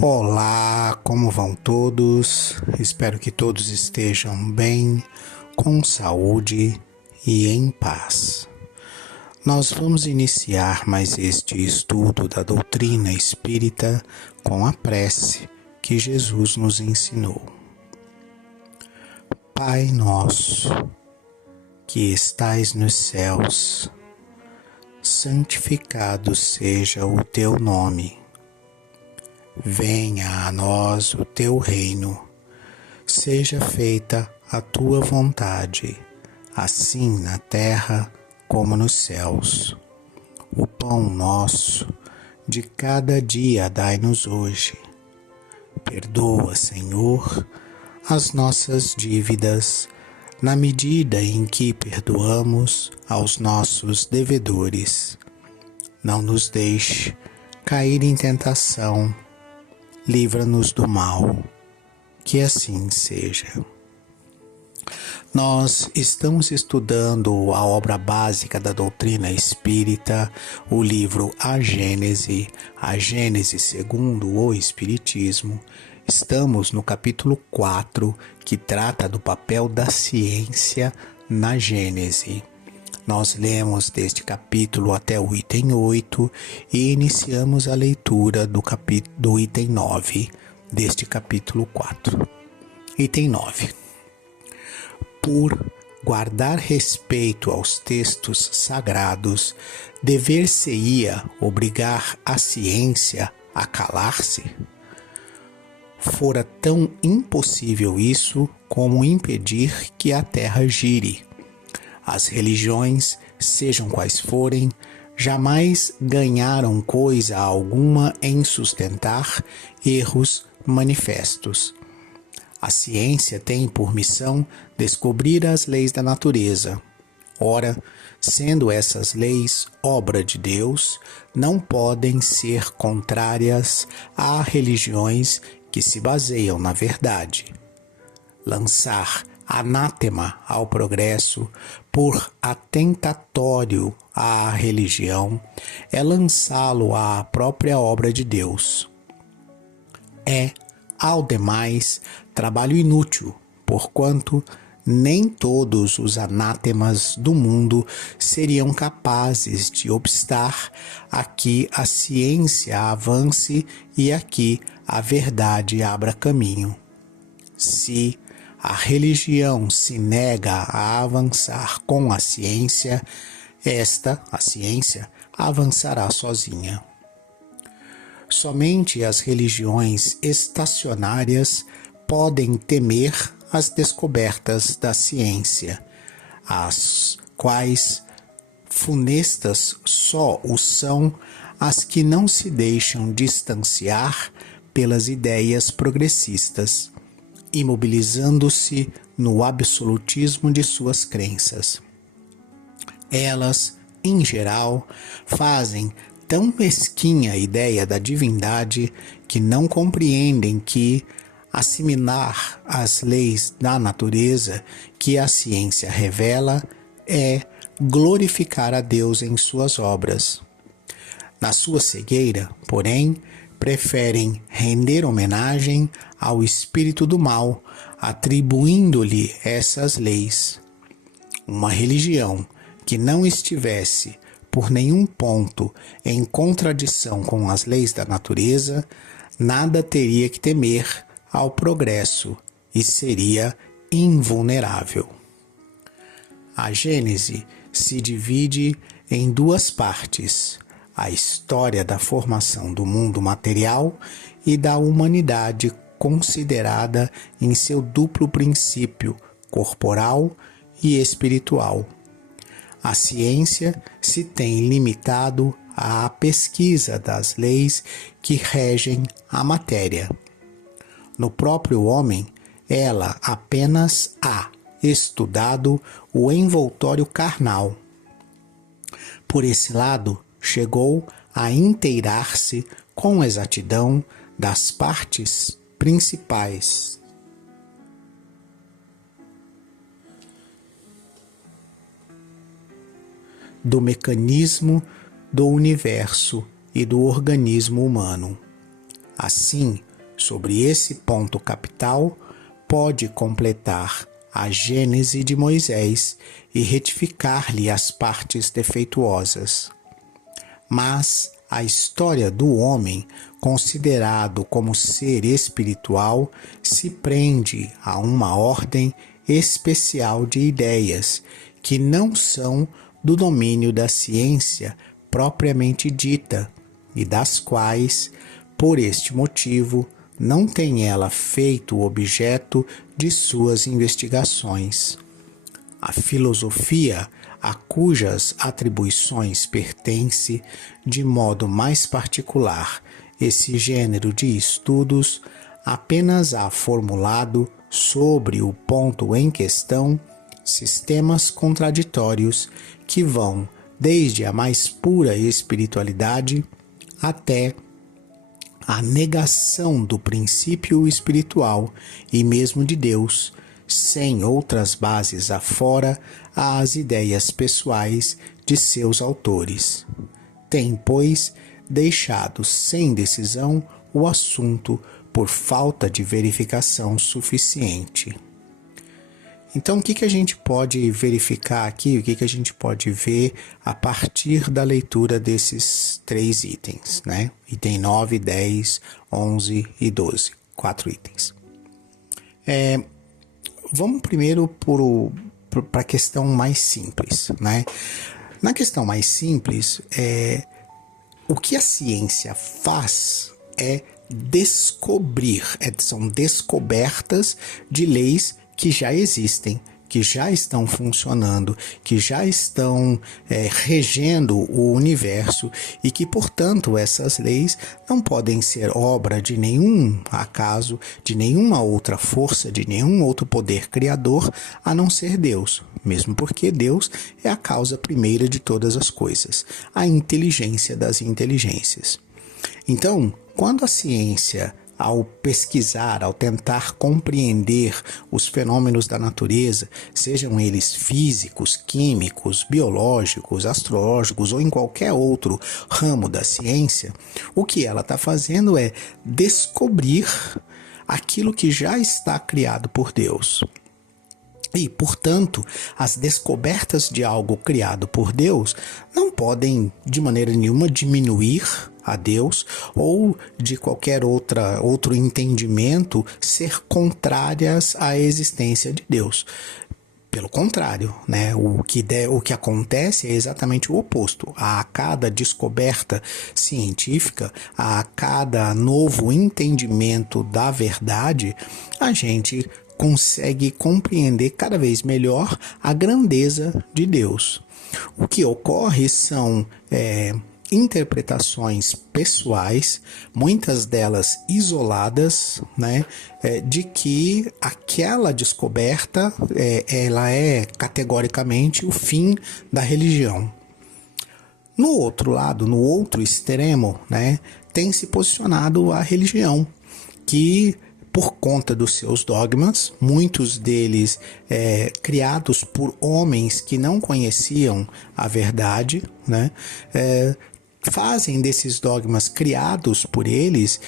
Olá, como vão todos? Espero que todos estejam bem, com saúde e em paz. Nós vamos iniciar mais este estudo da doutrina espírita com a prece que Jesus nos ensinou. Pai nosso, que estais nos céus, santificado seja o teu nome. Venha a nós o teu reino, seja feita a tua vontade, assim na terra como nos céus. O pão nosso de cada dia dai-nos hoje. Perdoa, Senhor, as nossas dívidas, na medida em que perdoamos aos nossos devedores. Não nos deixe cair em tentação, livra-nos do mal, que assim seja. Nós estamos estudando a obra básica da doutrina espírita, o livro A Gênese segundo o Espiritismo. Estamos no capítulo 4, que trata do papel da ciência na Gênese. Nós lemos deste capítulo até o item 8 e iniciamos a leitura do item 9 deste capítulo 4. Item 9. Por guardar respeito aos textos sagrados, dever-se-ia obrigar a ciência a calar-se? Fora tão impossível isso como impedir que a terra gire. As religiões, sejam quais forem, jamais ganharam coisa alguma em sustentar erros manifestos. A ciência tem por missão descobrir as leis da natureza. Ora, sendo essas leis obra de Deus, não podem ser contrárias a religiões que se baseiam na verdade. Lançar anátema ao progresso por atentatório à religião é lançá-lo à própria obra de Deus. É, ao demais, trabalho inútil, porquanto nem todos os anátemas do mundo seriam capazes de obstar a que a ciência avance e a que a verdade abra caminho. Se a religião se nega a avançar com a ciência avançará sozinha. Somente as religiões estacionárias podem temer as descobertas da ciência, as quais funestas só o são as que não se deixam distanciar pelas ideias progressistas, imobilizando-se no absolutismo de suas crenças. Elas, em geral, fazem tão mesquinha a ideia da divindade que não compreendem que assimilar as leis da natureza que a ciência revela é glorificar a Deus em suas obras. Na sua cegueira, porém, preferem render homenagem ao espírito do mal, atribuindo-lhe essas leis. Uma religião que não estivesse por nenhum ponto em contradição com as leis da natureza, nada teria que temer ao progresso e seria invulnerável. A Gênese se divide em duas partes: a história da formação do mundo material e da humanidade considerada em seu duplo princípio, corporal e espiritual. A ciência se tem limitado à pesquisa das leis que regem a matéria. No próprio homem, ela apenas há estudado o envoltório carnal. Por esse lado, chegou a inteirar-se com exatidão das partes principais do mecanismo do universo e do organismo humano. Assim, sobre esse ponto capital, pode completar a Gênese de Moisés e retificar-lhe as partes defeituosas. Mas a história do homem, considerado como ser espiritual, se prende a uma ordem especial de ideias que não são do domínio da ciência propriamente dita e das quais, por este motivo, não tem ela feito objeto de suas investigações. A filosofia, a cujas atribuições pertence, de modo mais particular, esse gênero de estudos, apenas há formulado, sobre o ponto em questão, sistemas contraditórios que vão desde a mais pura espiritualidade até a negação do princípio espiritual e mesmo de Deus, sem outras bases afora às ideias pessoais de seus autores. Tem, pois, deixado sem decisão o assunto por falta de verificação suficiente. Então, o que a gente pode verificar aqui, o que a gente pode ver a partir da leitura desses 3 itens, né? Item 9, 10, 11 e 12, 4 itens. Vamos primeiro para a questão mais simples, né? Na questão mais simples, o que a ciência faz é descobrir, são descobertas de leis que já existem, que já estão funcionando, que já estão regendo o universo e que, portanto, essas leis não podem ser obra de nenhum acaso, de nenhuma outra força, de nenhum outro poder criador, a não ser Deus, mesmo porque Deus é a causa primeira de todas as coisas, a inteligência das inteligências. Então, quando a ciência, ao pesquisar, ao tentar compreender os fenômenos da natureza, sejam eles físicos, químicos, biológicos, astrológicos ou em qualquer outro ramo da ciência, o que ela está fazendo é descobrir aquilo que já está criado por Deus. E, portanto, as descobertas de algo criado por Deus não podem, de maneira nenhuma, diminuir a Deus ou de qualquer outro entendimento ser contrárias à existência de Deus. Pelo contrário, né? O que acontece é exatamente o oposto. A cada descoberta científica, a cada novo entendimento da verdade, a gente consegue compreender cada vez melhor a grandeza de Deus. O que ocorre são interpretações pessoais, muitas delas isoladas, né, de que aquela descoberta ela é categoricamente o fim da religião. No outro lado, no outro extremo, né, tem se posicionado a religião, que por conta dos seus dogmas, muitos deles criados por homens que não conheciam a verdade, né, fazem desses dogmas criados por eles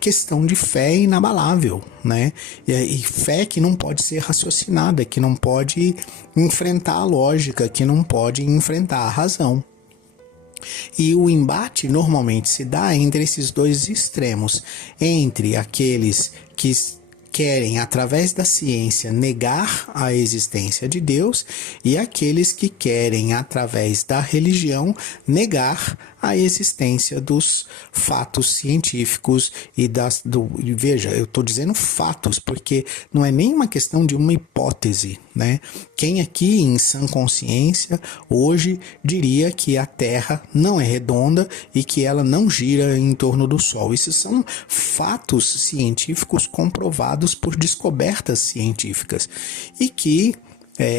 questão de fé inabalável, né? E fé que não pode ser raciocinada, que não pode enfrentar a lógica, que não pode enfrentar a razão. E o embate normalmente se dá entre esses dois extremos, entre aqueles que querem, através da ciência, negar a existência de Deus e aqueles que querem, através da religião, negar a existência dos fatos científicos e veja, eu estou dizendo fatos, porque não é nem uma questão de uma hipótese, né? Quem aqui em sã consciência hoje diria que a Terra não é redonda e que ela não gira em torno do Sol? Isso são fatos científicos comprovados por descobertas científicas e que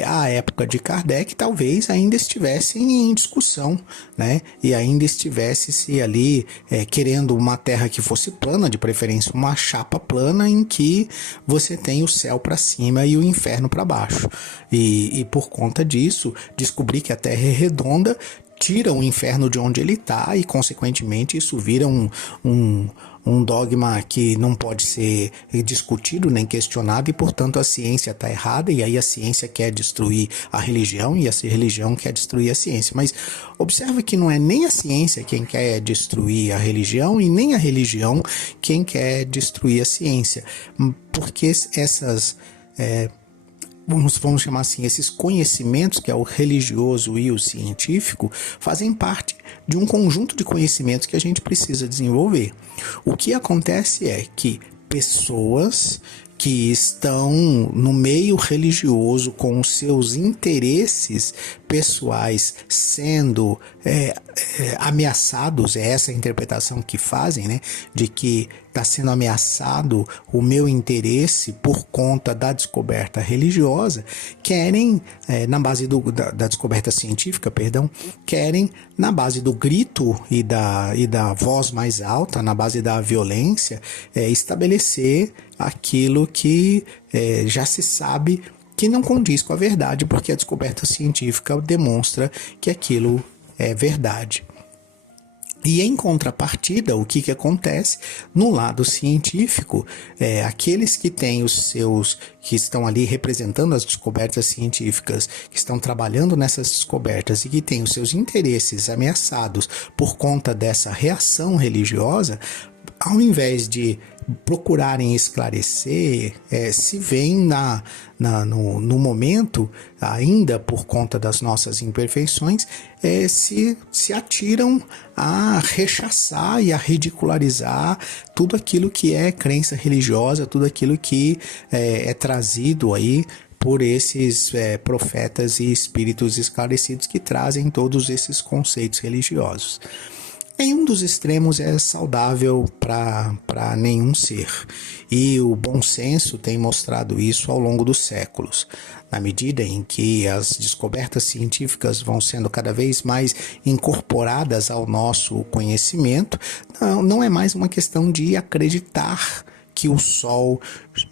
à época de Kardec talvez ainda estivessem em discussão, né? E ainda estivesse-se ali querendo uma terra que fosse plana, de preferência uma chapa plana em que você tem o céu para cima e o inferno para baixo. E por conta disso, descobrir que a Terra é redonda tira o inferno de onde ele está e, consequentemente, isso vira um dogma que não pode ser discutido nem questionado e, portanto, a ciência está errada e aí a ciência quer destruir a religião e a religião quer destruir a ciência. Mas observa que não é nem a ciência quem quer destruir a religião e nem a religião quem quer destruir a ciência, porque vamos chamar assim, esses conhecimentos, que é o religioso e o científico, fazem parte de um conjunto de conhecimentos que a gente precisa desenvolver. O que acontece é que pessoas que estão no meio religioso com os seus interesses pessoais sendo ameaçados, é essa a interpretação que fazem, né, de que está sendo ameaçado o meu interesse por conta da descoberta religiosa, querem, na base da descoberta científica, querem, na base do grito e da voz mais alta, na base da violência, estabelecer aquilo que já se sabe que não condiz com a verdade, porque a descoberta científica demonstra que aquilo é verdade. E em contrapartida, o que acontece no lado científico, aqueles que têm que estão ali representando as descobertas científicas, que estão trabalhando nessas descobertas e que têm os seus interesses ameaçados por conta dessa reação religiosa, ao invés de procurarem esclarecer, se veem no momento, ainda por conta das nossas imperfeições, se atiram a rechaçar e a ridicularizar tudo aquilo que é crença religiosa, tudo aquilo que é trazido aí por esses profetas e espíritos esclarecidos que trazem todos esses conceitos religiosos. Nenhum dos extremos é saudável para nenhum ser, e o bom senso tem mostrado isso ao longo dos séculos. Na medida em que as descobertas científicas vão sendo cada vez mais incorporadas ao nosso conhecimento, não é mais uma questão de acreditar que o Sol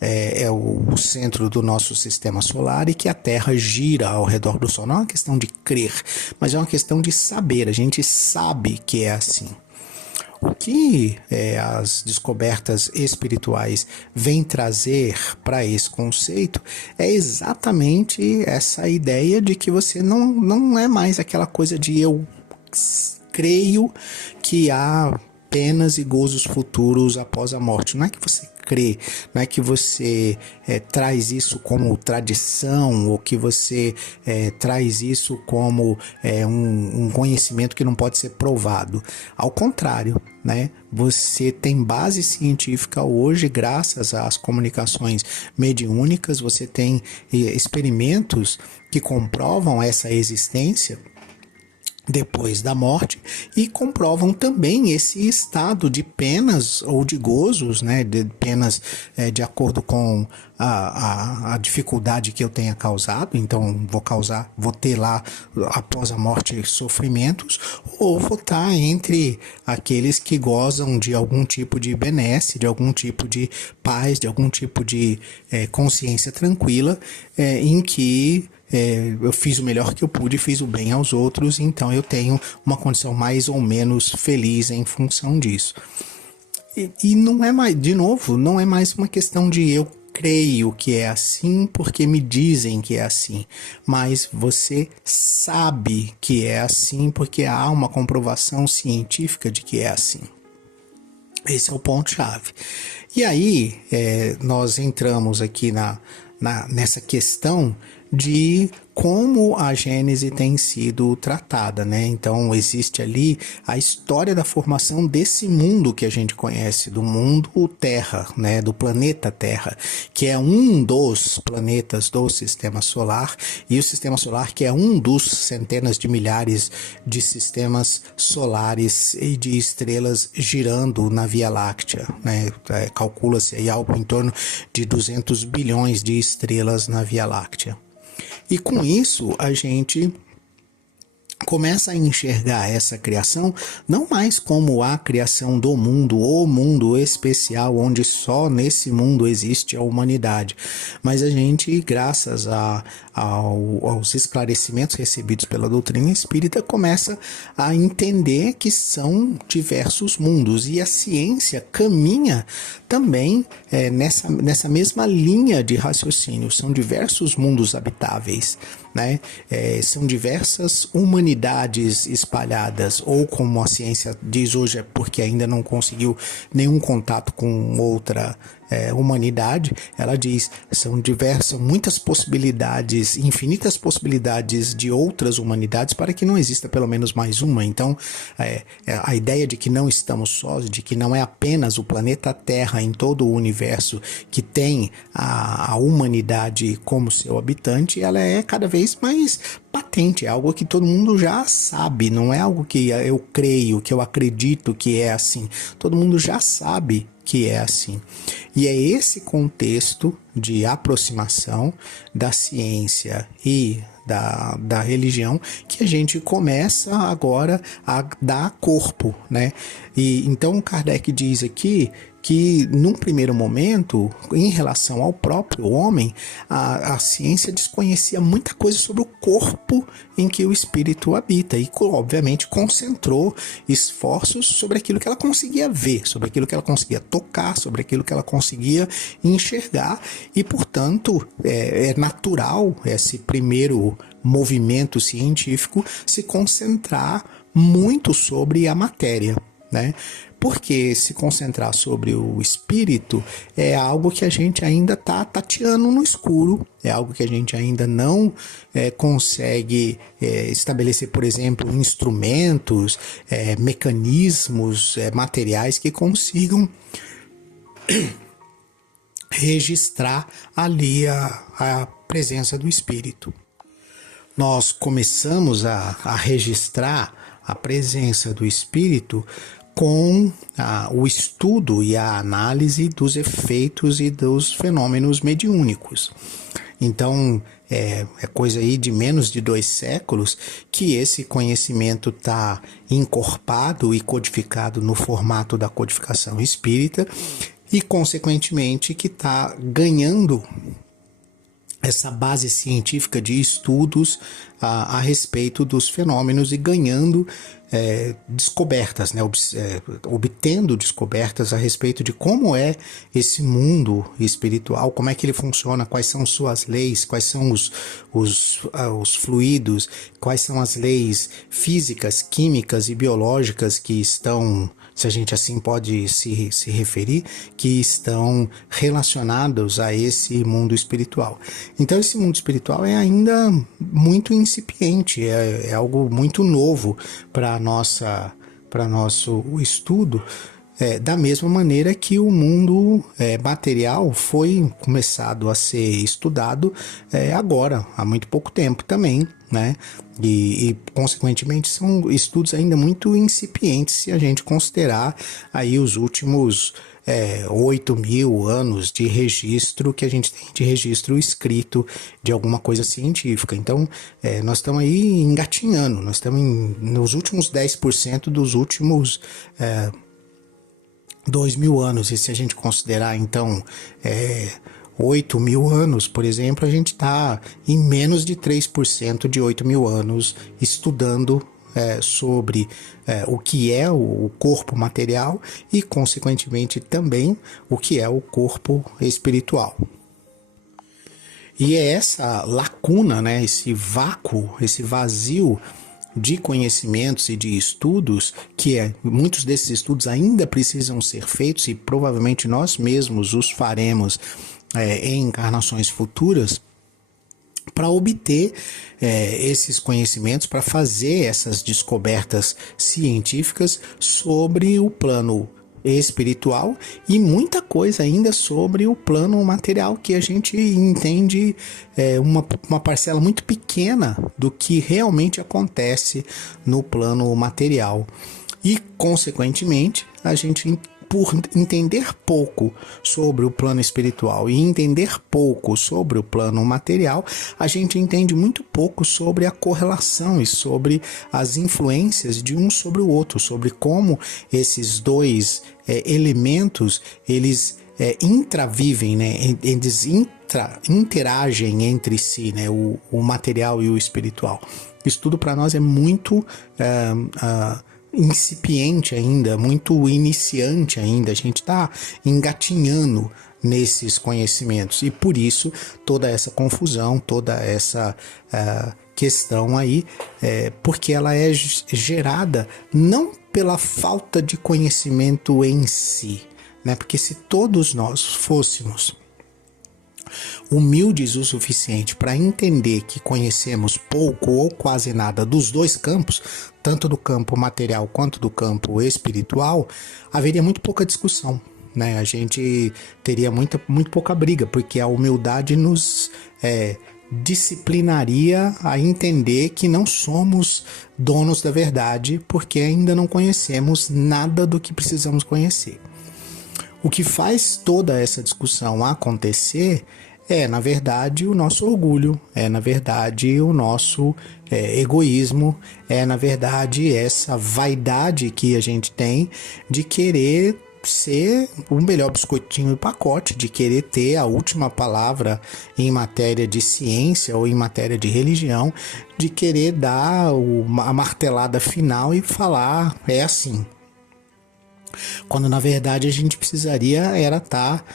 é o centro do nosso sistema solar e que a Terra gira ao redor do Sol. Não é uma questão de crer, mas é uma questão de saber. A gente sabe que é assim. O que as descobertas espirituais vêm trazer para esse conceito é exatamente essa ideia de que você não é mais aquela coisa de eu creio que há penas e gozos futuros após a morte. Não é que você crê, não é que você traz isso como tradição ou que você traz isso como um conhecimento que não pode ser provado. Ao contrário, né? Você tem base científica hoje graças às comunicações mediúnicas, você tem experimentos que comprovam essa existência depois da morte e comprovam também esse estado de penas ou de gozos, né, de penas de acordo com a dificuldade que eu tenha causado. Então vou ter lá após a morte sofrimentos, ou vou estar entre aqueles que gozam de algum tipo de benesse, de algum tipo de paz, de algum tipo de consciência tranquila, em que eu fiz o melhor que eu pude, fiz o bem aos outros, então eu tenho uma condição mais ou menos feliz em função disso. E não é mais, de novo, não é mais uma questão de eu creio que é assim porque me dizem que é assim, mas você sabe que é assim porque há uma comprovação científica de que é assim. Esse é o ponto-chave. E aí, nós entramos aqui nessa questão de como a Gênese tem sido tratada, né? Então existe ali a história da formação desse mundo que a gente conhece, do mundo Terra, né? Do planeta Terra, que é um dos planetas do Sistema Solar, e o Sistema Solar que é um dos centenas de milhares de sistemas solares e de estrelas girando na Via Láctea, né? Calcula-se aí algo em torno de 200 bilhões de estrelas na Via Láctea. E com isso a gente começa a enxergar essa criação não mais como a criação do mundo, o mundo especial, onde só nesse mundo existe a humanidade, mas a gente, graças aos esclarecimentos recebidos pela doutrina espírita, começa a entender que são diversos mundos, e a ciência caminha também nessa mesma linha de raciocínio. São diversos mundos habitáveis, né? São diversas humanidades espalhadas, ou como a ciência diz hoje, é porque ainda não conseguiu nenhum contato com outra humanidade, ela diz, são muitas possibilidades, infinitas possibilidades de outras humanidades para que não exista pelo menos mais uma. Então, a ideia de que não estamos sós, de que não é apenas o planeta Terra em todo o universo que tem a humanidade como seu habitante, ela é cada vez mais patente, é algo que todo mundo já sabe, não é algo que eu creio, que eu acredito que é assim. Todo mundo já sabe que é assim. E é esse contexto de aproximação da ciência e da religião que a gente começa agora a dar corpo, né? E então Kardec diz aqui que, num primeiro momento, em relação ao próprio homem, a ciência desconhecia muita coisa sobre o corpo em que o espírito habita e, obviamente, concentrou esforços sobre aquilo que ela conseguia ver, sobre aquilo que ela conseguia tocar, sobre aquilo que ela conseguia enxergar, e, portanto, é natural esse primeiro movimento científico se concentrar muito sobre a matéria, né? Porque se concentrar sobre o espírito é algo que a gente ainda está tateando no escuro, é algo que a gente ainda não consegue estabelecer, por exemplo, instrumentos, mecanismos, materiais que consigam registrar ali a presença do espírito. Nós começamos a registrar a presença do espírito com o estudo e a análise dos efeitos e dos fenômenos mediúnicos. Então, é coisa aí de menos de 2 séculos que esse conhecimento está encorpado e codificado no formato da codificação espírita e, consequentemente, que está ganhando essa base científica de estudos a respeito dos fenômenos e ganhando descobertas, né? Obtendo descobertas a respeito de como é esse mundo espiritual, como é que ele funciona, quais são suas leis, quais são os fluidos, quais são as leis físicas, químicas e biológicas que estão, se a gente assim pode se referir, que estão relacionados a esse mundo espiritual. Então esse mundo espiritual é ainda muito incipiente, é algo muito novo para nosso estudo, da mesma maneira que o mundo material foi começado a ser estudado agora, há muito pouco tempo também, né? E consequentemente são estudos ainda muito incipientes se a gente considerar aí os últimos 8.000 anos de registro que a gente tem de registro escrito de alguma coisa científica. Então, nós estamos aí engatinhando, nós estamos nos últimos 10% dos últimos 2.000 anos, e se a gente considerar, então, 8.000 anos, por exemplo, a gente está em menos de 3% de 8.000 anos estudando sobre o que é o corpo material e, consequentemente, também o que é o corpo espiritual. E é essa lacuna, né, esse vácuo, esse vazio de conhecimentos e de estudos, que muitos desses estudos ainda precisam ser feitos e provavelmente nós mesmos os faremos em encarnações futuras, para obter esses conhecimentos, para fazer essas descobertas científicas sobre o plano espiritual e muita coisa ainda sobre o plano material, que a gente entende uma parcela muito pequena do que realmente acontece no plano material. E, consequentemente, a gente por entender pouco sobre o plano espiritual e entender pouco sobre o plano material, a gente entende muito pouco sobre a correlação e sobre as influências de um sobre o outro, sobre como esses dois elementos, eles intravivem, né? Eles interagem entre si, né? O material e o espiritual. Isso tudo para nós é muito incipiente ainda, muito iniciante ainda. A gente está engatinhando nesses conhecimentos e por isso toda essa confusão, toda essa questão aí, porque ela é gerada não pela falta de conhecimento em si, né? Porque se todos nós fôssemos humildes o suficiente para entender que conhecemos pouco ou quase nada dos dois campos, tanto do campo material quanto do campo espiritual, haveria muito pouca discussão, né? A gente teria muito pouca briga, porque a humildade nos disciplinaria a entender que não somos donos da verdade, porque ainda não conhecemos nada do que precisamos conhecer. O que faz toda essa discussão acontecer na verdade, o nosso orgulho, na verdade, o nosso egoísmo, na verdade, essa vaidade que a gente tem de querer ser o melhor biscoitinho do pacote, de querer ter a última palavra em matéria de ciência ou em matéria de religião, de querer dar a martelada final e falar, é assim. Quando na verdade a gente precisaria era estar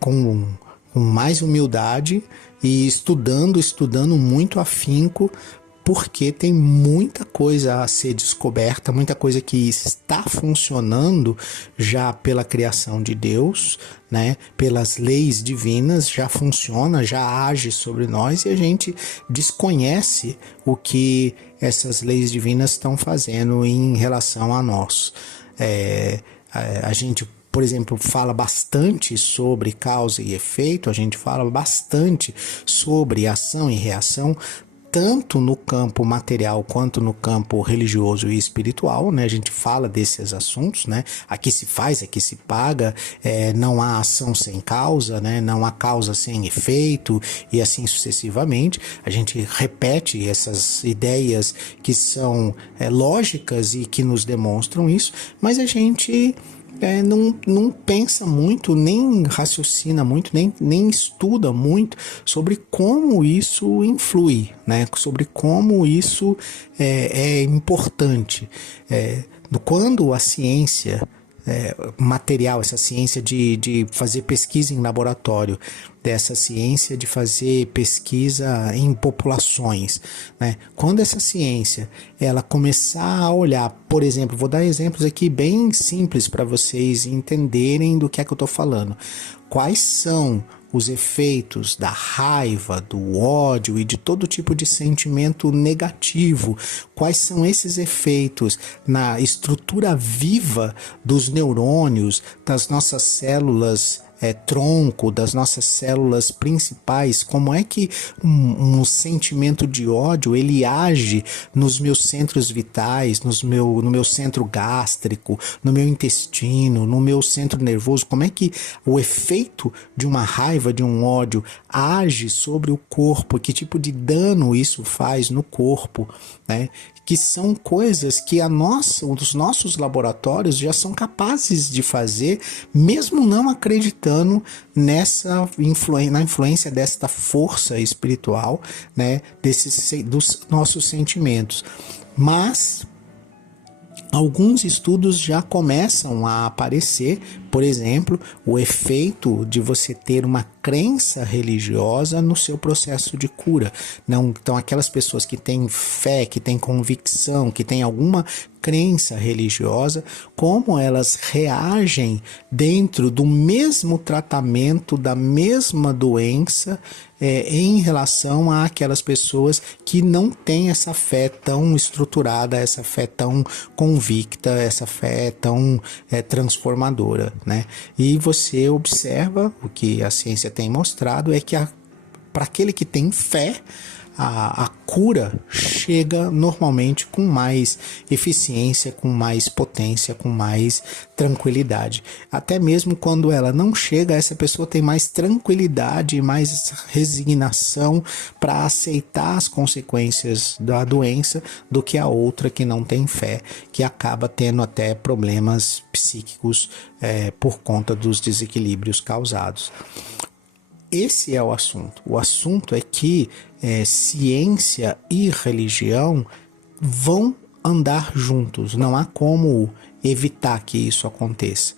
com mais humildade e estudando muito afinco, porque tem muita coisa a ser descoberta, muita coisa que está funcionando já pela criação de Deus, né? Pelas leis divinas, já funciona, já age sobre nós e a gente desconhece o que essas leis divinas estão fazendo em relação a nós. A gente, por exemplo, fala bastante sobre causa e efeito, a gente fala bastante sobre ação e reação, tanto no campo material quanto no campo religioso e espiritual, né? A gente fala desses assuntos, né? Aqui se faz, aqui se paga, não há ação sem causa, né? Não há causa sem efeito e assim sucessivamente. A gente repete essas ideias que são lógicas e que nos demonstram isso, mas a gente não pensa muito, nem raciocina muito, nem estuda muito sobre como isso influi, né? Sobre como isso é importante. Quando a ciência material, essa ciência de fazer pesquisa em laboratório, dessa ciência de fazer pesquisa em populações, né? Quando essa ciência ela começar a olhar, por exemplo, vou dar exemplos aqui bem simples para vocês entenderem do que é que eu estou falando. Quais são os efeitos da raiva, do ódio e de todo tipo de sentimento negativo? Quais são esses efeitos na estrutura viva dos neurônios, das nossas células tronco, das nossas células principais? Como é que um sentimento de ódio ele age nos meus centros vitais, no meu centro gástrico, no meu intestino, no meu centro nervoso? Como é que o efeito de uma raiva, de um ódio age sobre o corpo? Que tipo de dano isso faz no corpo, né? Que são coisas que os nossos laboratórios já são capazes de fazer, mesmo não acreditando na influência desta força espiritual, né, dos nossos sentimentos. Mas alguns estudos já começam a aparecer, por exemplo, o efeito de você ter uma crença religiosa no seu processo de cura. Então, aquelas pessoas que têm fé, que têm convicção, que têm alguma crença religiosa, como elas reagem dentro do mesmo tratamento, da mesma doença, em relação àquelas pessoas que não têm essa fé tão estruturada, essa fé tão convicta, essa fé tão transformadora, né? E você observa, o que a ciência tem mostrado é que para aquele que tem fé, a cura chega normalmente com mais eficiência, com mais potência, com mais tranquilidade. Até mesmo quando ela não chega, essa pessoa tem mais tranquilidade, mais resignação para aceitar as consequências da doença do que a outra que não tem fé, que acaba tendo até problemas psíquicos por conta dos desequilíbrios causados. Esse é o assunto. O assunto é que ciência e religião vão andar juntos. Não há como evitar que isso aconteça.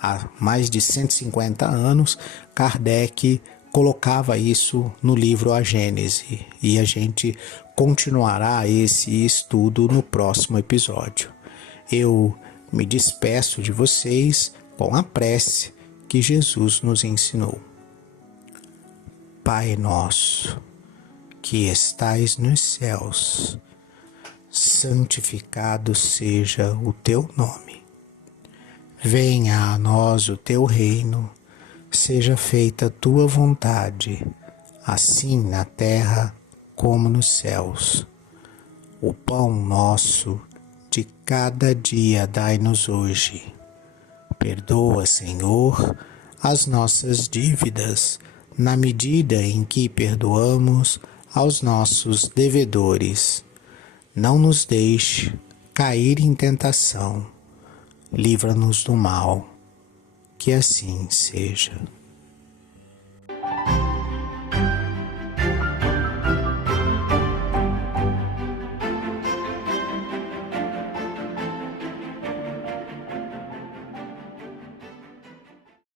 Há mais de 150 anos, Kardec colocava isso no livro A Gênese, e a gente continuará esse estudo no próximo episódio. Eu me despeço de vocês com a prece que Jesus nos ensinou. Pai nosso, que estais nos céus, santificado seja o teu nome. Venha a nós o teu reino, seja feita a tua vontade, assim na terra como nos céus. O pão nosso de cada dia dai-nos hoje. Perdoa, Senhor, as nossas dívidas, na medida em que perdoamos aos nossos devedores. Não nos deixe cair em tentação. Livra-nos do mal. Que assim seja.